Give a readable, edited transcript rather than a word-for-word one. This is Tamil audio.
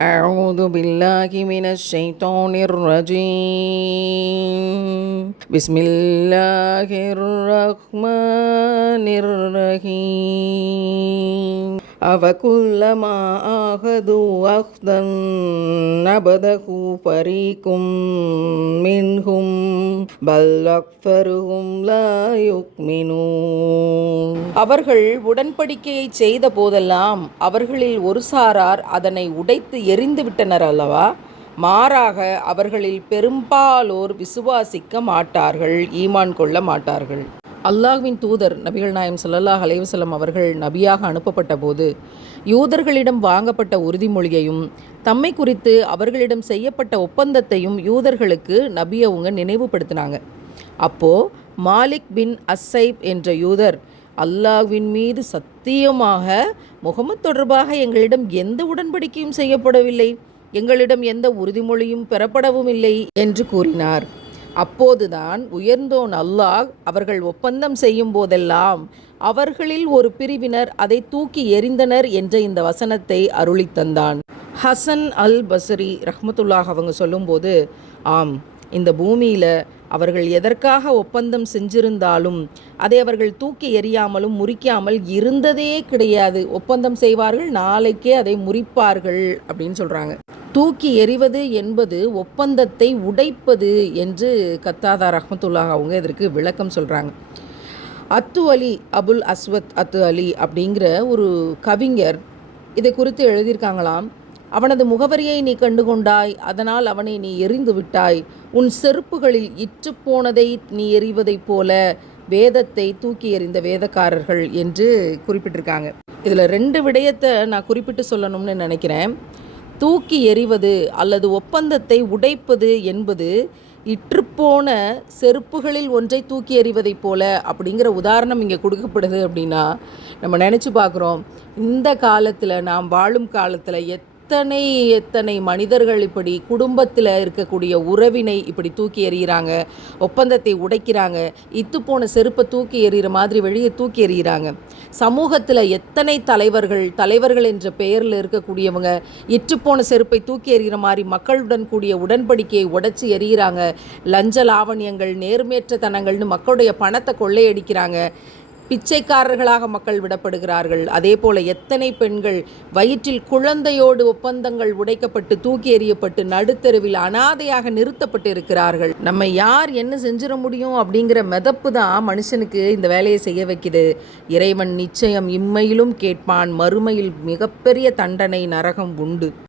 أعوذ بالله من الشيطان الرجيم بسم الله الرحمن الرحيم أفكلما آخذوا أخذا نبذه فريق منهم بل أكثرهم لا يؤمنون. அவர்கள் உடன்படிக்கையை செய்த போதெல்லாம் அவர்களில் ஒரு சாரார் அதனை உடைத்து எறிந்து விட்டனர் அல்லவா? மாறாக அவர்களில் பெரும்பாலோர் விசுவாசிக்க மாட்டார்கள், ஈமான் கொள்ள மாட்டார்கள். அல்லாஹ்வின் தூதர் நபிகள் நாயம் ஸல்லல்லாஹு அலைஹி வஸல்லம் அவர்கள் நபியாக அனுப்பப்பட்ட போது யூதர்களிடம் வாங்கப்பட்ட உறுதிமொழியையும் தம்மை குறித்து அவர்களிடம் செய்யப்பட்ட ஒப்பந்தத்தையும் யூதர்களுக்கு நபி அவங்க நினைவுபடுத்தினாங்க. அப்போது மாலிக் பின் அஸ்ஸைப் என்ற யூதர், அல்லாஹ்வின் மீது சத்தியமாக முகமது தொடர்பாக எங்களிடம் எந்த உடன்படிக்கையும் செய்யப்படவில்லை, எங்களிடம் எந்த உறுதிமொழியும் பெறப்படவும் இல்லை என்று கூறினார். அப்போதுதான் உயர்ந்தோன் அல்லாஹ் அவர்கள் ஒப்பந்தம் செய்யும் போதெல்லாம் அவர்களில் ஒரு பிரிவினர் அதை தூக்கி எறிந்தனர் என்ற இந்த வசனத்தை அருளித்தந்தான். ஹசன் அல் பஸ்ரி ரஹ்மத்துல்லாஹ் அவங்க சொல்லும்போது, ஆம், இந்த பூமியில் அவர்கள் எதற்காக ஒப்பந்தம் செஞ்சிருந்தாலும் அதை அவர்கள் தூக்கி எறியாமலும் முறிக்காமல் இருந்ததே கிடையாது. ஒப்பந்தம் செய்வார்கள், நாளைக்கே அதை முறிப்பார்கள் அப்படின்னு சொல்கிறாங்க. தூக்கி எறிவது என்பது ஒப்பந்தத்தை உடைப்பது என்று கத்தாதா ரஹ்மத்துல்லாஹ் அவங்க இதற்கு விளக்கம் சொல்கிறாங்க. அத்து அலி அபுல் அஸ்வத் அத்து அலி அப்படிங்கிற ஒரு கவிஞர் இதை குறித்து எழுதியிருக்காங்களாம். அவனது முகவரியை நீ கண்டுகொண்டாய், அதனால் அவனை நீ எறிந்து விட்டாய். உன் செருப்புகளில் இற்று போனதை நீ எறிவதைப் போல வேதத்தை தூக்கி எறிந்த வேதக்காரர்கள் என்று குறிப்பிட்டிருக்காங்க. இதில் 2 விடயத்தை நான் குறிப்பிட்டு சொல்லணும்னு நினைக்கிறேன். தூக்கி எறிவது அல்லது ஒப்பந்தத்தை உடைப்பது என்பது இற்றுப்போன செருப்புகளில் ஒன்றை தூக்கி எறிவதைப் போல அப்படிங்கிற உதாரணம் இங்கே கொடுக்கப்படுது. அப்படின்னா நம்ம நினச்சி பார்க்குறோம், இந்த காலத்தில் நாம் வாழும் காலத்தில் எத்தனை மனிதர்கள் இப்படி குடும்பத்தில் இருக்கக்கூடிய உறவினை இப்படி தூக்கி எறிகிறாங்க, ஒப்பந்தத்தை உடைக்கிறாங்க, இத்துப்போன செருப்பை தூக்கி எறிகிற மாதிரி வெளியே தூக்கி எறிகிறாங்க. சமூகத்தில் எத்தனை தலைவர்கள் என்ற பெயரில் இருக்கக்கூடியவங்க இற்றுப்போன செருப்பை தூக்கி எறிகிற மாதிரி மக்களுடன் கூடிய உடன்படிக்கையை உடைச்சி எறிகிறாங்க. லஞ்ச லாவணியங்கள், நேர்மையற்ற தனங்கள்னு மக்களுடைய பணத்தை கொள்ளையடிக்கிறாங்க. பிச்சைக்காரர்களாக மக்கள் விடப்படுகிறார்கள். அதே போல் எத்தனை பெண்கள் வயிற்றில் குழந்தையோடு ஒப்பந்தங்கள் உடைக்கப்பட்டு தூக்கி எறியப்பட்டு நடுத்தெருவில் அனாதையாக நிறுத்தப்பட்டு இருக்கிறார்கள். நம்ம யார் என்ன செஞ்சிட முடியும் அப்படிங்கிற மெதப்பு தான் மனுஷனுக்கு இந்த வேலையை செய்ய வைக்குது. இறைவன் நிச்சயம் இம்மையிலும் கேட்பான், மறுமையில் மிகப்பெரிய தண்டனை நரகம் உண்டு.